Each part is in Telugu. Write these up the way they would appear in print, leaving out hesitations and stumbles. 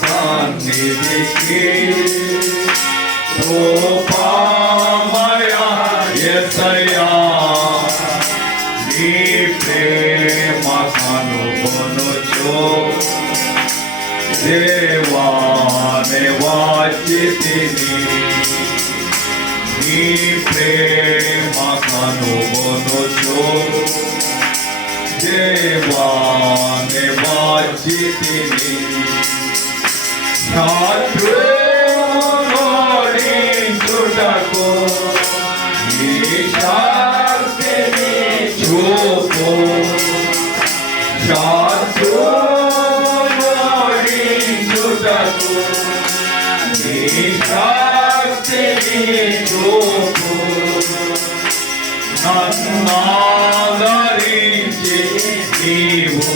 సన్నిధికి కృపామయా యేసయ్యా నీ ప్రేమ కనుగొనుచు దేవానే వాంఛితిని నీ ప్రేమ కనుగొనుచు దేవానే వాంఛితిని శత్రువునోడించుటకు నీ శక్తిని చూపు శత్రువునోడించుటకు నీ శక్తిని చూపు నన్నాదరించి నీవు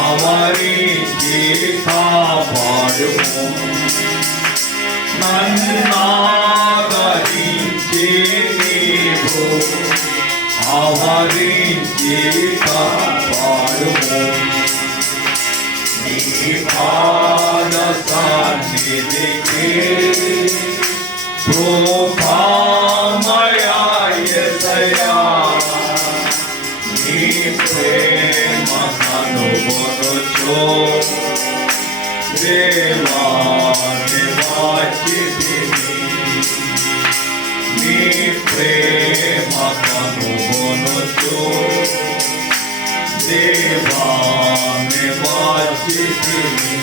ఆవరించి కాపాడుము నన్నాదరించి నీవు ఆవరించి కాపాడుము నీ పాద సన్నిధికి కృపామయా యేసయ్యా నీ ప్రేమ కనుగొనుచు దేవానే వాంఛితిని నీ ప్రేమ కనుగొనుచు దేవానే వాంఛితిని